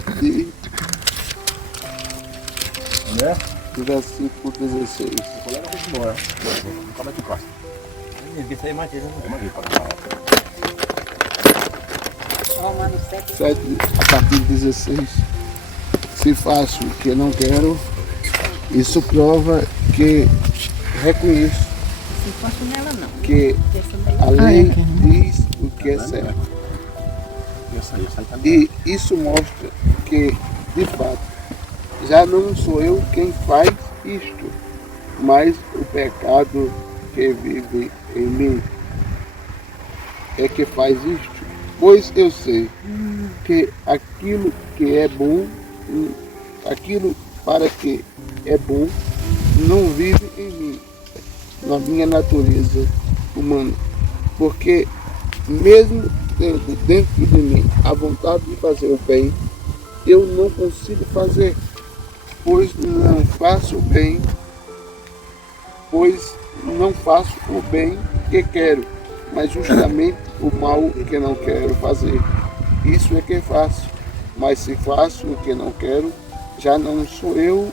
partir do versículo 16. Romanos 7. 7, a partir de 16. Se faço o que não quero, isso prova que reconheço Não faço nela não. que a lei diz o que é certo. E isso mostra que, de fato, já não sou eu quem faz isto, mas o pecado que vive em mim é que faz isto. Pois eu sei que aquilo que é bom, aquilo para que é bom, não vive em mim, na minha natureza humana. Porque mesmo tendo dentro de mim a vontade de fazer o bem, eu não consigo fazer, pois não faço o bem que quero, mas justamente o mal que não quero fazer. Isso é que faço. Mas se faço o que não quero, já não sou eu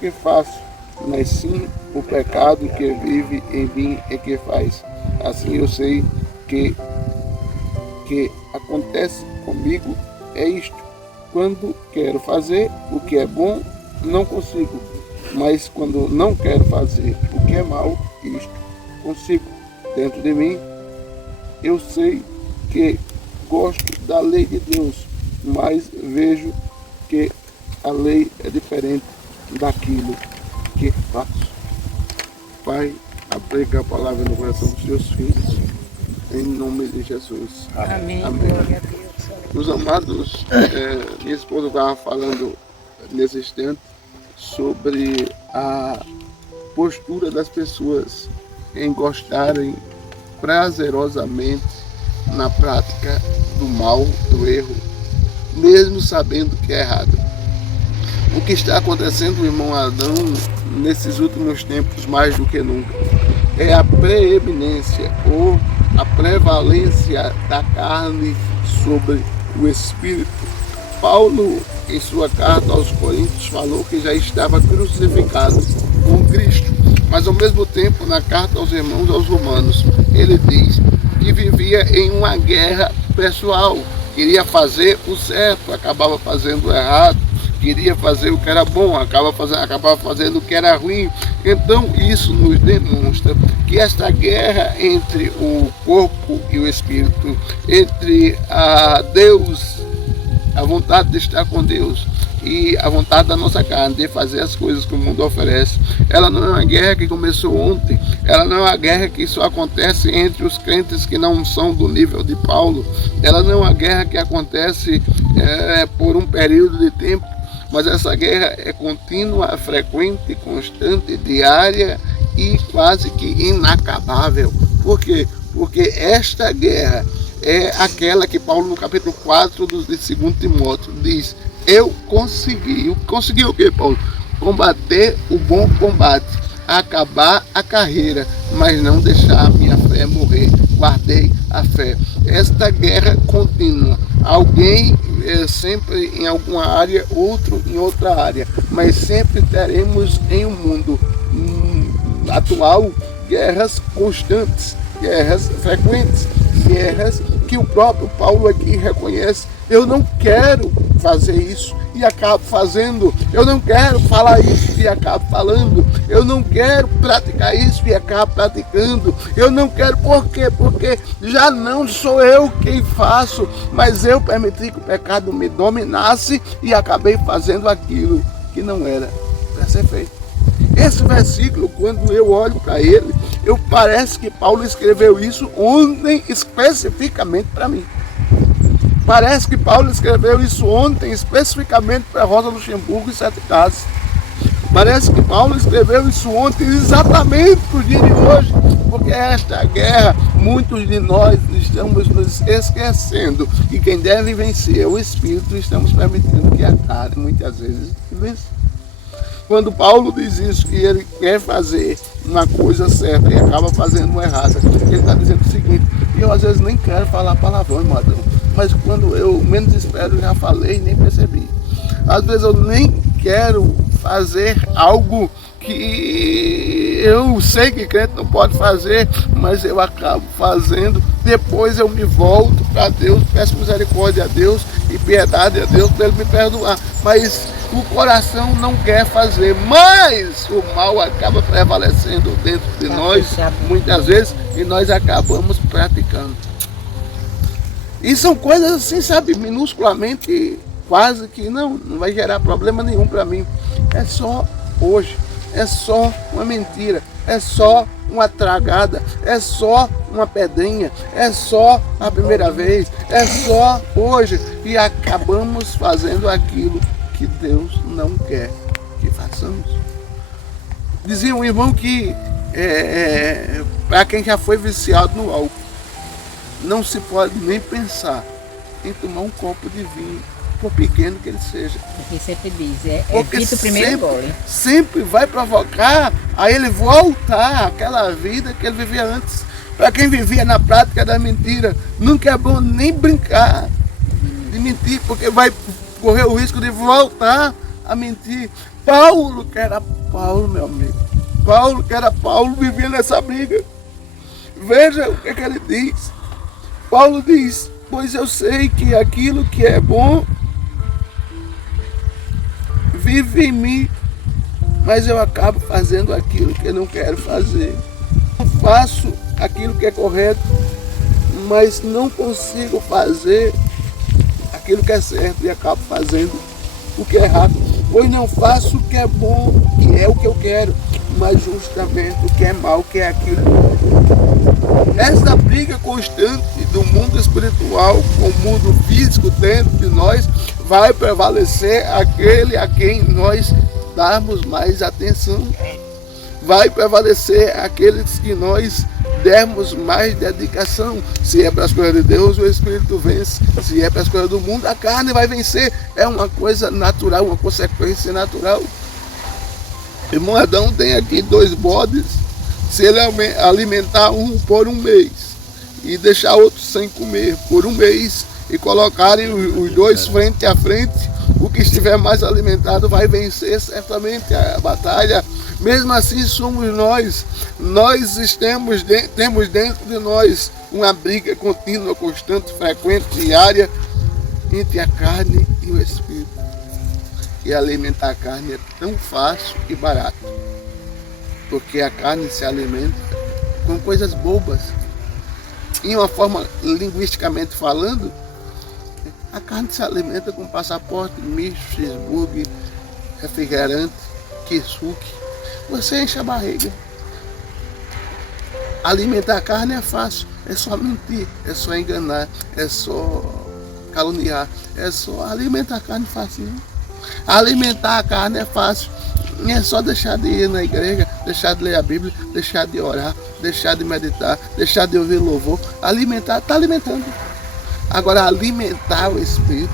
que faço, mas sim o pecado que vive em mim é que faz. Assim eu sei que acontece comigo é isto: quando quero fazer o que é bom, não consigo, mas quando não quero fazer o que é mal, isto consigo. Dentro de mim eu sei que gosto da lei de Deus, mas vejo que a lei é diferente daquilo que faço. Pai, aplica a palavra no coração dos seus filhos, em nome de Jesus. Amém. Amém. Glória a Deus. Meus amados, minha esposa estava falando nesse instante sobre a postura das pessoas em gostarem prazerosamente na prática do mal, do erro, mesmo sabendo que é errado. O que está acontecendo, irmão Adão, nesses últimos tempos mais do que nunca, é a preeminência ou a prevalência da carne sobre o Espírito. Paulo, em sua carta aos Coríntios, falou que já estava crucificado com Cristo, mas ao mesmo tempo, na carta aos irmãos, aos Romanos, ele diz que vivia em uma guerra pessoal, queria fazer o certo, acabava fazendo o errado, queria fazer o que era bom, acabava fazendo o que era ruim. Então isso nos demonstra que esta guerra entre o corpo e o espírito, entre a Deus, a vontade de estar com Deus e a vontade da nossa carne de fazer as coisas que o mundo oferece, ela não é uma guerra que começou ontem, ela não é uma guerra que só acontece entre os crentes que não são do nível de Paulo, ela não é uma guerra que acontece por um período de tempo, mas essa guerra é contínua, frequente, constante, diária e quase que inacabável. Por quê? Porque esta guerra é aquela que Paulo, no capítulo 4 de 2 Timóteo, diz: eu consegui o que, Paulo? Combater o bom combate, acabar a carreira, mas não deixar a minha fé morrer. Guardei a fé. Esta guerra contínua, alguém sempre em alguma área, outro em outra área, mas sempre teremos em um mundo atual guerras constantes, guerras frequentes, guerras que o próprio Paulo aqui reconhece. Eu não quero fazer isso e acabo fazendo, eu não quero falar isso e acabo falando, eu não quero praticar isso e acabo praticando, eu não quero, por quê? Porque já não sou eu quem faço, mas eu permiti que o pecado me dominasse e acabei fazendo aquilo que não era para ser feito. Esse versículo, quando eu olho para ele, parece que Paulo escreveu isso ontem especificamente para mim. Parece que Paulo escreveu isso ontem especificamente para Rosa Luxemburgo e 7 Casas. Parece que Paulo escreveu isso ontem exatamente para o dia de hoje, porque esta guerra, muitos de nós estamos nos esquecendo e quem deve vencer é o Espírito, estamos permitindo que a carne muitas vezes vença. Quando Paulo diz isso, que ele quer fazer uma coisa certa e acaba fazendo uma errada, ele está dizendo o seguinte: eu às vezes nem quero falar palavrão, irmão, mas quando eu menos espero, já falei e nem percebi. Às vezes eu nem quero fazer algo que eu sei que crente não pode fazer, mas eu acabo fazendo. Depois eu me volto para Deus, peço misericórdia a Deus e piedade a Deus para Ele me perdoar. Mas o coração não quer fazer, mas o mal acaba prevalecendo dentro de nós, muitas vezes, e nós acabamos praticando. E são coisas assim, sabe, minusculamente, quase que não vai gerar problema nenhum para mim. É só hoje, é só uma mentira, é só uma tragada, é só uma pedrinha, é só a primeira vez, é só hoje. E acabamos fazendo aquilo que Deus não quer que façamos. Dizia um irmão que para quem já foi viciado no álcool, não se pode nem pensar em tomar um copo de vinho, por pequeno que ele seja. Porque sempre diz, evita o primeiro gole. Sempre vai provocar a ele voltar àquela vida que ele vivia antes. Para quem vivia na prática da mentira, nunca é bom nem brincar de mentir, porque vai correr o risco de voltar a mentir. Paulo, que era Paulo, meu amigo, Paulo, que era Paulo, vivia nessa briga. Veja o que ele diz. Paulo diz: pois eu sei que aquilo que é bom vive em mim, mas eu acabo fazendo aquilo que eu não quero fazer. Eu faço aquilo que é correto, mas não consigo fazer aquilo que é certo e acabo fazendo o que é errado. Pois não faço o que é bom, que é o que eu quero, mas justamente o que é mal, que é aquilo. Essa briga constante do mundo espiritual com o mundo físico dentro de nós vai prevalecer aquele a quem nós darmos mais atenção. Vai prevalecer aqueles que nós dermos mais dedicação. Se é para as coisas de Deus, o Espírito vence. Se é para as coisas do mundo, a carne vai vencer. É uma coisa natural, uma consequência natural. Irmão Adão tem aqui 2 bodes. Se ele alimentar um por um mês e deixar outro sem comer por um mês e colocarem os 2 frente a frente, o que estiver mais alimentado vai vencer certamente a batalha. Mesmo assim somos nós. Nós temos dentro de nós uma briga contínua, constante, frequente, diária entre a carne e o Espírito. E alimentar a carne é tão fácil e barato, porque a carne se alimenta com coisas bobas. Em uma forma, linguisticamente falando, a carne se alimenta com passaporte, misto, cheeseburger, refrigerante, quisuque. Você enche a barriga. Alimentar a carne é fácil, é só mentir, é só enganar, é só caluniar, é só alimentar a carne fácil. Alimentar a carne é fácil. É só deixar de ir na igreja, deixar de ler a Bíblia, deixar de orar, deixar de meditar, deixar de ouvir louvor. Alimentar, está alimentando. Agora, alimentar o Espírito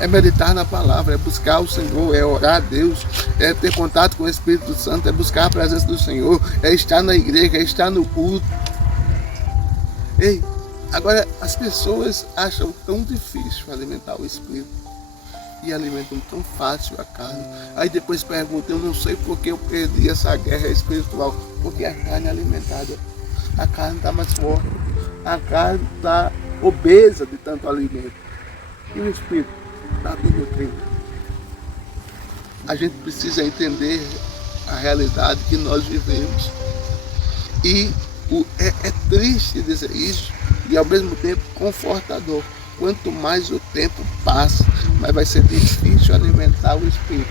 é meditar na palavra, é buscar o Senhor, é orar a Deus, é ter contato com o Espírito Santo, é buscar a presença do Senhor, é estar na igreja, é estar no culto. Ei, agora as pessoas acham tão difícil alimentar o Espírito e alimentam tão fácil a carne. Aí depois perguntam: eu não sei porque eu perdi essa guerra espiritual. Porque a carne é alimentada. A carne está mais forte. A carne está obesa de tanto alimento. E o Espírito está bem nutrido. A gente precisa entender a realidade que nós vivemos. E é triste dizer isso e ao mesmo tempo confortador. Quanto mais o tempo passa, mais vai ser difícil alimentar o Espírito,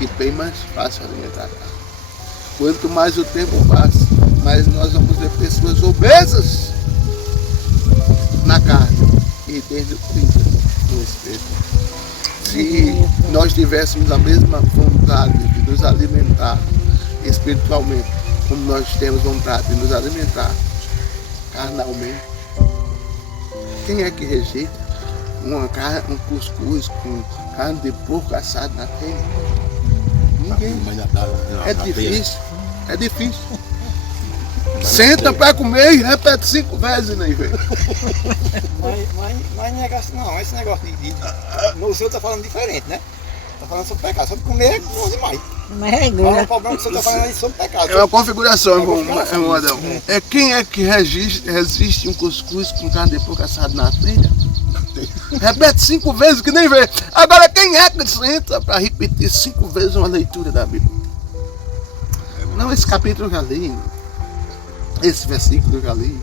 e bem mais fácil alimentar a carne. Quanto mais o tempo passa, mais nós vamos ver pessoas obesas na carne e desnutridas no Espírito. Se nós tivéssemos a mesma vontade de nos alimentar espiritualmente, como nós temos vontade de nos alimentar carnalmente, quem é que rejeita um cuscuz com carne de porco assado na telha? Ninguém. É difícil. Senta para comer e repete 5 vezes, nem vem. Mas negócio não, esse negócio de no senhor tá falando diferente, né? Tá falando sobre pecado, sobre comer é bom demais. Mas é Qual é o igual. problema que o senhor tá falando aí sobre pecado? É uma configuração, É uma irmão configuração. Adão. É quem é que resiste um cuscuz com carne de porco assado na trilha? Repete 5 vezes que nem vê. Agora quem é que senta para repetir 5 vezes uma leitura da Bíblia? Não, esse capítulo eu já li. Esse versículo eu já li.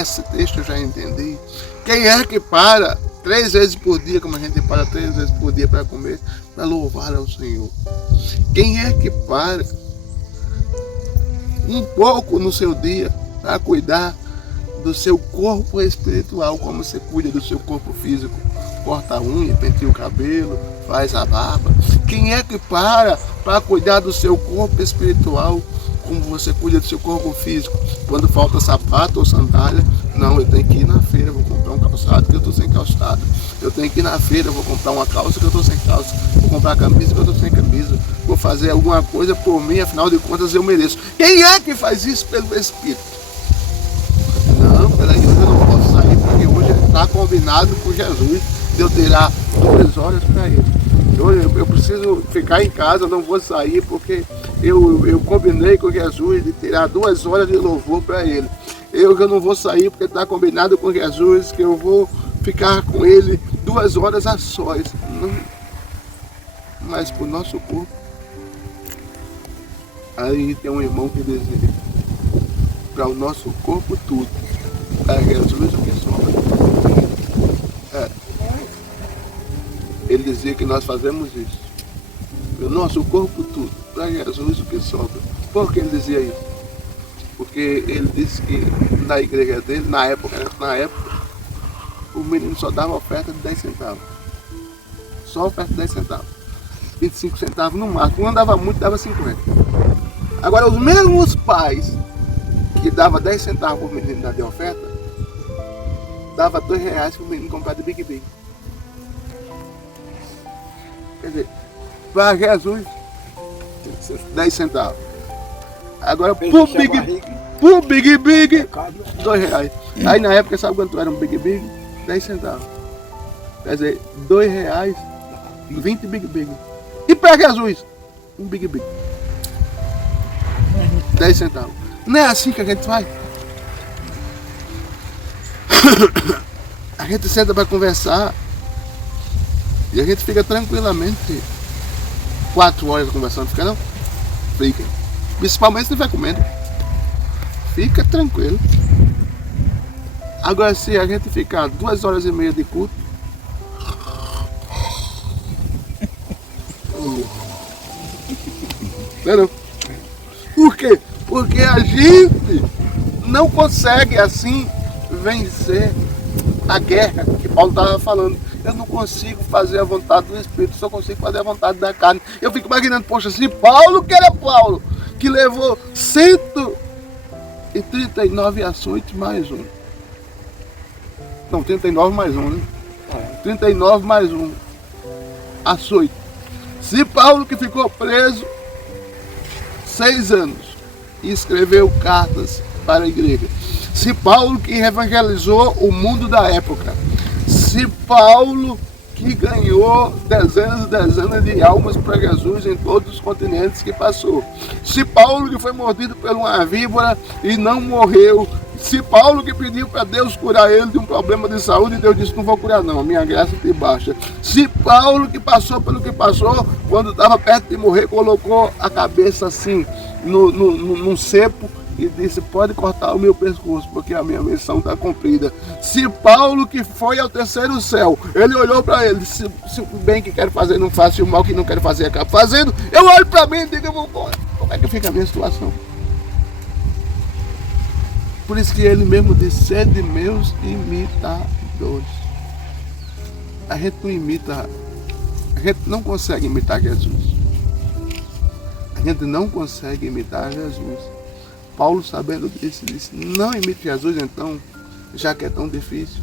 Esse texto eu já entendi. Quem é que para 3 vezes por dia, como a gente para 3 vezes por dia para comer, para louvar ao Senhor? Quem é que para um pouco no seu dia para cuidar do seu corpo espiritual, como você cuida do seu corpo físico? Corta a unha, penteia o cabelo, faz a barba. Quem é que para cuidar do seu corpo espiritual, como você cuida do seu corpo físico? Quando falta sapato ou sandália, não, eu tenho que ir na feira, vou comprar um calçado que eu estou sem calçado. Eu tenho que ir na feira, vou comprar uma calça que eu estou sem calça. Vou comprar camisa que eu estou sem camisa. Vou fazer alguma coisa por mim, afinal de contas eu mereço. Quem é que faz isso pelo Espírito? Não, peraí, hoje eu não posso sair porque hoje está combinado com Jesus de eu tirar 2 horas para ele. Eu preciso ficar em casa, não vou sair porque eu combinei com Jesus de tirar 2 horas de louvor para ele. Eu não vou sair porque está combinado com Jesus que eu vou ficar com ele 2 horas a sós. Não. Mas para o nosso corpo. Aí tem um irmão que dizia, para o nosso corpo tudo, para Jesus o que sobra. Ele dizia que nós fazemos isso. O nosso corpo tudo, para Jesus o que sobra. Por que ele dizia isso? Porque ele disse que na igreja dele, na época, o menino só dava oferta de 10 centavos. Só oferta de 10 centavos. 25 centavos no máximo. Quando dava muito, dava 50. Agora, os mesmos pais que davam 10 centavos para o menino dar de oferta, dava R$2 para o menino comprar de Big Big. Quer dizer, para Jesus, 10 centavos. Agora, pro Big Big, R$2. Aí na época, sabe quanto era um Big Big? 10 centavos. Quer dizer, R$2, 20 Big Big. E para Jesus, um Big Big. 10 centavos. Não é assim que a gente faz? A gente senta para conversar e a gente fica tranquilamente 4 horas conversando, fica não? Fica. Principalmente se estiver comendo. Fica tranquilo. Agora se a gente ficar 2 horas e meia de culto, não. Por quê? Porque a gente não consegue assim vencer a guerra que Paulo estava falando. Eu não consigo fazer a vontade do Espírito, só consigo fazer a vontade da carne. Eu fico imaginando, poxa, se Paulo, que era Paulo, que levou 139 açoites mais um. Não, 39 mais um, né? 39 mais um. Açoite. Se Paulo, que ficou preso 6 anos e escreveu cartas para a igreja. Se Paulo, que evangelizou o mundo da época. Se Paulo, que ganhou dezenas e dezenas de almas para Jesus em todos os continentes que passou. Se Paulo, que foi mordido por uma víbora e não morreu. Se Paulo, que pediu para Deus curar ele de um problema de saúde, Deus disse, não vou curar não, a minha graça te basta. Se Paulo, que passou pelo que passou, quando estava perto de morrer, colocou a cabeça assim, num cepo, e disse, pode cortar o meu pescoço, porque a minha missão está cumprida. Se Paulo, que foi ao 3º céu, ele olhou para ele, se o bem que quero fazer não faço, e o mal que não quero fazer acaba fazendo, eu olho para mim e digo, como é que fica a minha situação? Por isso que ele mesmo disse, sede meus imitadores. A gente não imita, a gente não consegue imitar Jesus. A gente não consegue imitar Jesus. Paulo, sabendo disso, disse, não imite Jesus então, já que é tão difícil.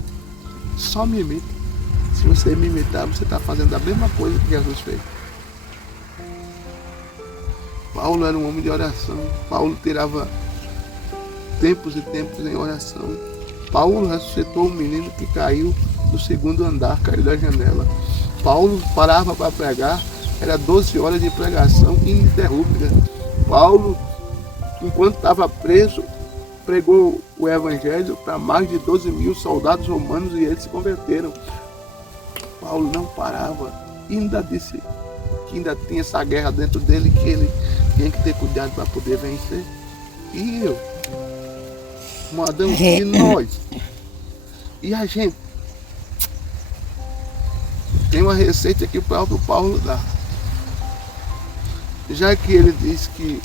Só me imita. Se você me imitar, você está fazendo a mesma coisa que Jesus fez. Paulo era um homem de oração. Paulo tirava tempos e tempos em oração. Paulo ressuscitou um menino que caiu do segundo andar, caiu da janela. Paulo parava para pregar, era 12 horas de pregação ininterrupta. Paulo, enquanto estava preso, pregou o evangelho para mais de 12 mil soldados romanos e eles se converteram. Paulo não parava, ainda disse que ainda tinha essa guerra dentro dele, que ele tinha que ter cuidado para poder vencer. E eu, Adão, e nós? E a gente? Tem uma receita que o próprio Paulo dá. Já que ele diz que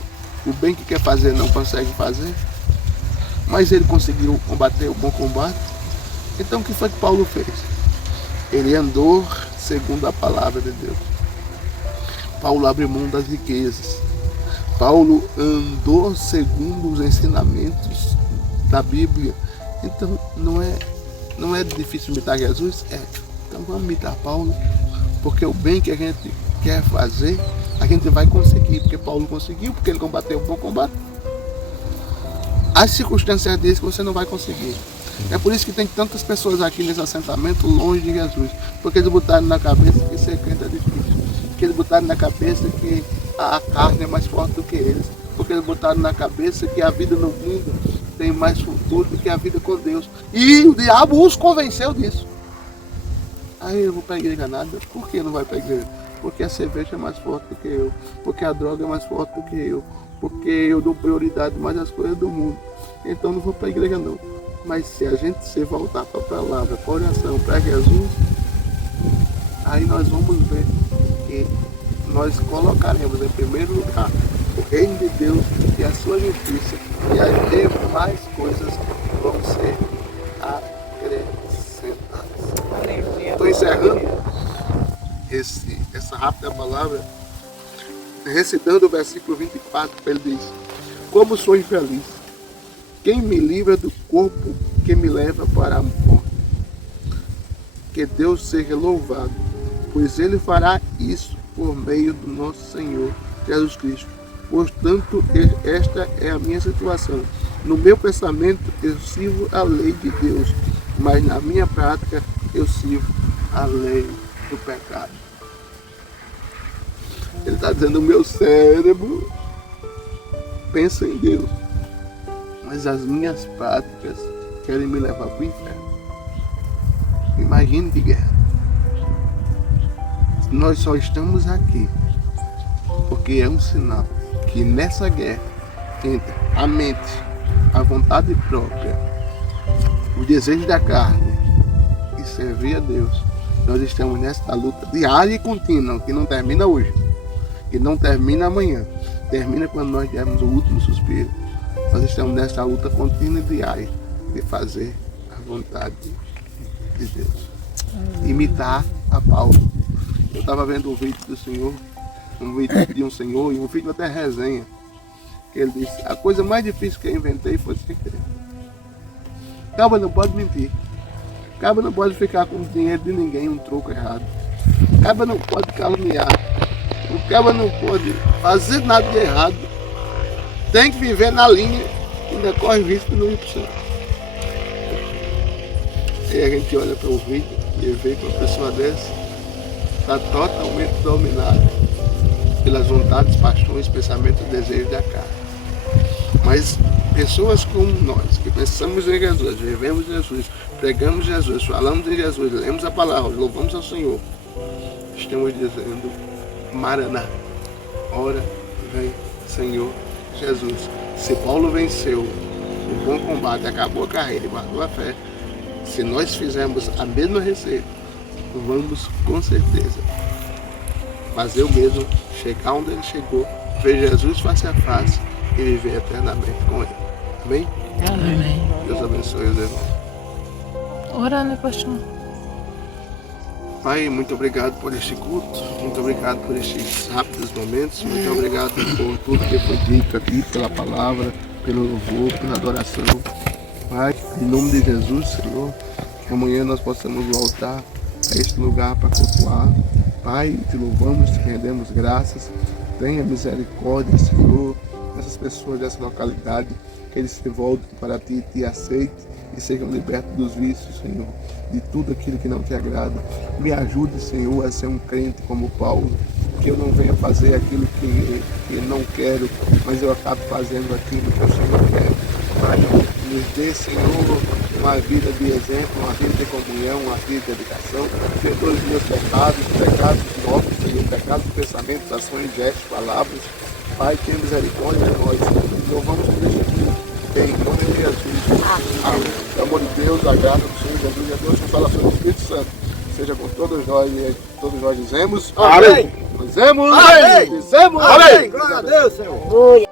o bem que quer fazer não consegue fazer, mas ele conseguiu combater o bom combate, então o que foi que Paulo fez? Ele andou segundo a palavra de Deus. Paulo abriu mão das riquezas. Paulo andou segundo os ensinamentos da Bíblia. Então não é difícil imitar Jesus? É. Então vamos imitar Paulo, porque o bem que a gente quer fazer, a gente vai conseguir, porque Paulo conseguiu, porque ele combateu o bom combate. As circunstâncias dizem que você não vai conseguir. É por isso que tem tantas pessoas aqui nesse assentamento longe de Jesus, porque eles botaram na cabeça que ser crente é difícil, porque eles botaram na cabeça que a carne é mais forte do que eles, porque eles botaram na cabeça que a vida no mundo tem mais futuro do que a vida com Deus, e o diabo os convenceu disso. Aí eu vou para a igreja nada. Por que não vai para a igreja? Porque a cerveja é mais forte do que eu, porque a droga é mais forte do que eu, porque eu dou prioridade mais às coisas do mundo, então não vou para a igreja não. Mas se a gente se voltar para a palavra, para a oração, para Jesus, aí nós vamos ver que nós colocaremos em primeiro lugar o reino de Deus e a sua justiça, e as demais coisas vão ser acrescentadas. Estou encerrando essa rápida palavra recitando o versículo 24, ele diz: como sou infeliz, quem me livra do corpo que me leva para a morte? Que Deus seja louvado, pois Ele fará isso por meio do nosso Senhor Jesus Cristo. Portanto, esta é a minha situação. No meu pensamento, eu sirvo a lei de Deus, mas na minha prática, eu sirvo a lei do pecado. Ele está dizendo: o meu cérebro pensa em Deus, mas as minhas práticas querem me levar para o inferno. Imagine que guerra. Nós só estamos aqui porque é um sinal que nessa guerra entre a mente, a vontade própria, o desejo da carne e servir a Deus. Nós estamos nessa luta diária e contínua, que não termina hoje, que não termina amanhã, termina quando nós dermos o último suspiro. Nós estamos nessa luta contínua e diária de fazer a vontade de Deus. Imitar a Paulo. Eu estava vendo um vídeo do Senhor, um vídeo de um senhor, e um vídeo até resenha, que ele disse: a coisa mais difícil que eu inventei foi ser crente. Caba não pode mentir. Caba não pode ficar com o dinheiro de ninguém, um troco errado. Caba não pode caluniar. O caba não pode fazer nada de errado. Tem que viver na linha e ainda corre risco de não ir para o céu. Aí a gente olha para o vídeo e vê que uma pessoa dessa está totalmente dominada pelas vontades, paixões, pensamentos e desejos da carne. Mas pessoas como nós, que pensamos em Jesus, vivemos Jesus, pregamos Jesus, falamos em Jesus, lemos a palavra, louvamos ao Senhor, estamos dizendo: Maraná, ora vem Senhor Jesus. Se Paulo venceu o bom combate, acabou a carreira e guardou a fé, se nós fizermos a mesma receita, vamos com certeza fazer o mesmo, chegar onde ele chegou, ver Jesus face a face e viver eternamente com ele. Amém? Amém. Deus abençoe os irmãos. Ora, né, pastor? Pai, muito obrigado por este culto, muito obrigado por estes rápidos momentos, muito obrigado por tudo que foi dito aqui, pela palavra, pelo louvor, pela adoração. Pai, em nome de Jesus, Senhor, que amanhã nós possamos voltar a este lugar para cultuar. Pai, te louvamos, te rendemos graças. Tenha misericórdia, Senhor, essas pessoas dessa localidade, que eles se voltem para ti e te aceitem e sejam libertos dos vícios, Senhor, de tudo aquilo que não te agrada. Me ajude, Senhor, a ser um crente como Paulo, que eu não venha fazer aquilo que não quero, mas eu acabo fazendo aquilo que o Senhor quer. Pai, nos dê, Senhor, uma vida de exemplo, uma vida de comunhão, uma vida de dedicação. Perdoe os meus pecados mortos, Senhor, pecados de pensamento, ações, gestos, palavras. Pai, tenha misericórdia de nós. Louvamos por isso. Em nome de Jesus. Amém. O amor de Deus, a graça do Senhor Jesus e a Deus, a consolação do Espírito Santo seja com todos nós, e todos nós dizemos amém. Dizemos amém. Dizemos amém. Glória a Deus, Senhor.